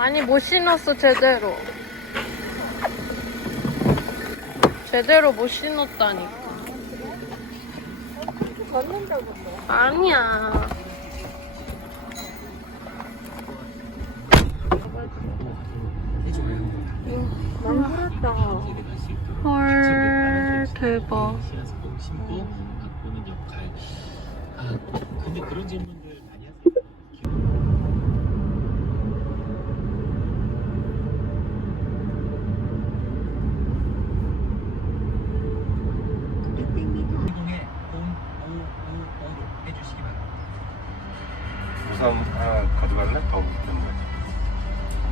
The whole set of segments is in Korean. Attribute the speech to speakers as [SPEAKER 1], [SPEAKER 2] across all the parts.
[SPEAKER 1] 아니 못 신었어 제대로. 제대로 못 신었다니까.
[SPEAKER 2] 걷는다고
[SPEAKER 1] 아니야
[SPEAKER 2] 힘들었다
[SPEAKER 1] 헐 대박.
[SPEAKER 3] 아, 근데 그런 질문들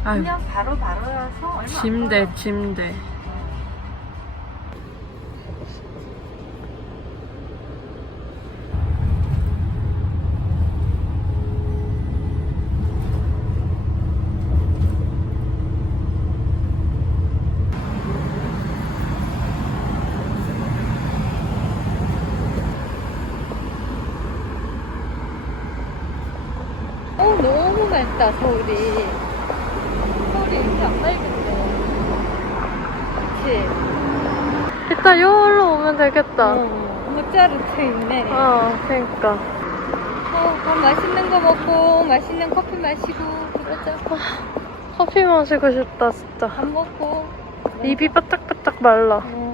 [SPEAKER 1] 아유.
[SPEAKER 2] 그냥 바로 바로라서 얼마 안
[SPEAKER 1] 짐대
[SPEAKER 2] 걸려.
[SPEAKER 1] 짐대.
[SPEAKER 2] 어 너무 맑다 서울이 서울이 이렇게 안 맑은데. 그치?
[SPEAKER 1] 이따 여기로 오면 되겠다.
[SPEAKER 2] 어, 모짜르 트 있네.
[SPEAKER 1] 어 그니까.
[SPEAKER 2] 어, 그럼 맛있는 거 먹고 맛있는 커피 마시고 그러자.
[SPEAKER 1] 커피 마시고 싶다 진짜.
[SPEAKER 2] 밥 먹고.
[SPEAKER 1] 입이 바짝바짝 말라.
[SPEAKER 2] 어,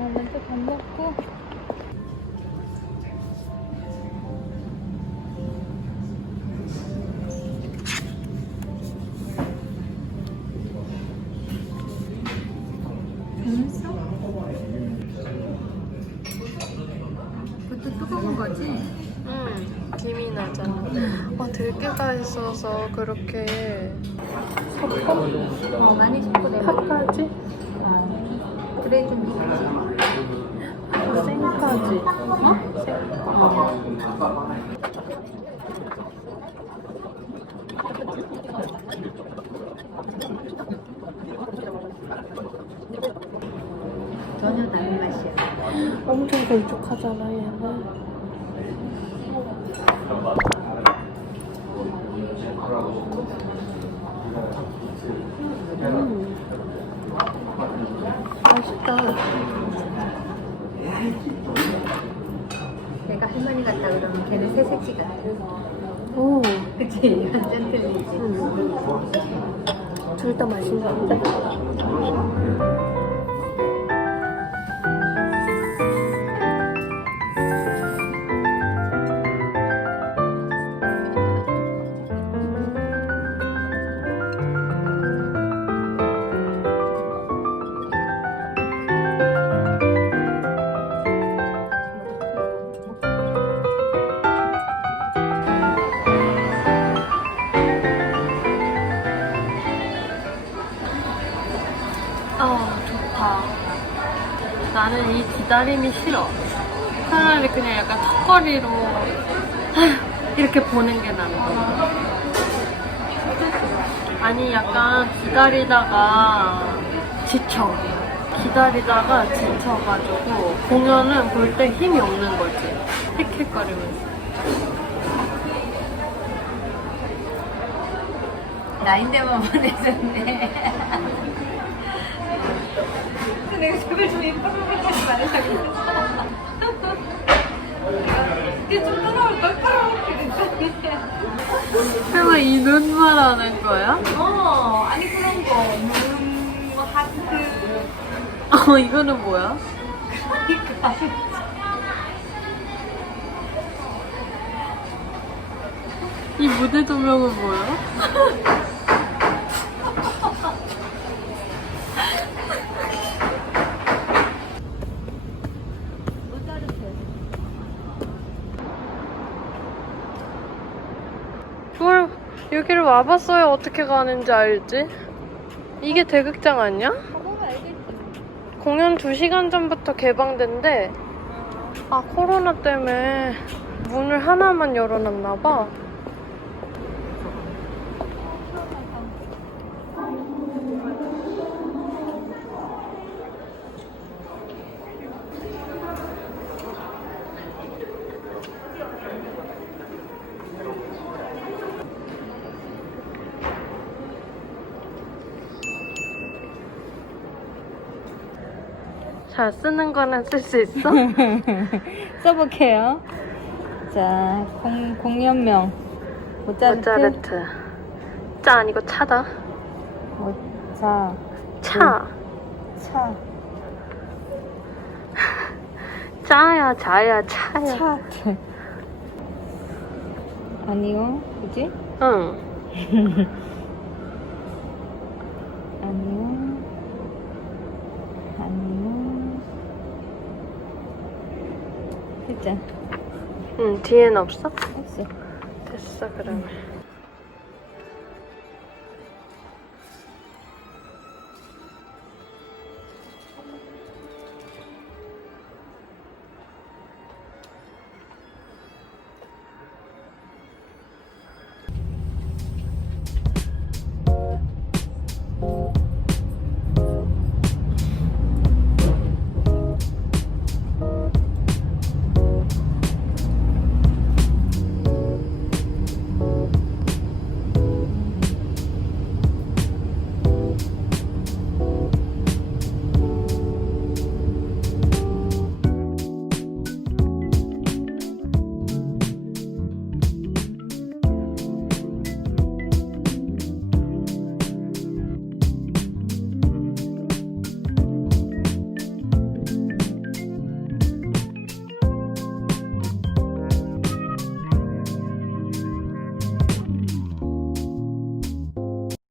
[SPEAKER 2] 뜨거운 거지?
[SPEAKER 1] 응 김이 나잖아. 아 들깨가 있어서 그렇게
[SPEAKER 2] 어, 많이 씹고 내가
[SPEAKER 1] 팥까지?
[SPEAKER 2] 그래 좀 익지
[SPEAKER 1] 생까지.
[SPEAKER 2] 전혀 다른 맛이야
[SPEAKER 1] 엄청 걸쭉하잖아 얘는 음. 맛있다
[SPEAKER 2] 내가 할머니 같다 그러면 걔는 새새끼 같아
[SPEAKER 1] 오,
[SPEAKER 2] 그치? 완전 틀리지
[SPEAKER 1] 둘다 맛있는데? 나는 이 기다림이 싫어. 차라리 그냥 약간 턱걸이로 이렇게 보는 게 나은 거 아니, 약간 기다리다가 지쳐. 기다리다가 지쳐가지고 공연은 볼 때 힘이 없는 거지. 헥헥거리면서.
[SPEAKER 2] 나인데만 보내줬네 근데 내가 제발 좀 예쁘게 하지 말라고 이게 좀 뜨거울 걸 이렇게
[SPEAKER 1] 설마 이눈 말하는 거야?
[SPEAKER 2] 어 아니 그런 거 음, 뭐 하트
[SPEAKER 1] 어, 이거는 뭐야?
[SPEAKER 2] 그러니까
[SPEAKER 1] 이 무대 조명은 뭐야? 여기를 와봤어야 어떻게 가는지 알지? 이게 대극장 아니야? 공연 2시간 전부터 개방된대. 아, 코로나 때문에 문을 하나만 열어놨나 봐. 잘 쓰는 거는 쓸 수 있어?
[SPEAKER 2] 써볼게요. 자, 공, 공연명. 모차르트.
[SPEAKER 1] 모차르트. 짜 아니고 차다.
[SPEAKER 2] 모차,
[SPEAKER 1] 차.
[SPEAKER 2] 차,
[SPEAKER 1] 짜야, 자야, 차야.
[SPEAKER 2] 차. 아니요, 그지?
[SPEAKER 1] 응.
[SPEAKER 2] 아니요. 아니요. 했자.
[SPEAKER 1] 응, 뒤에는 없어?
[SPEAKER 2] 했어.
[SPEAKER 1] 됐어, 그러면.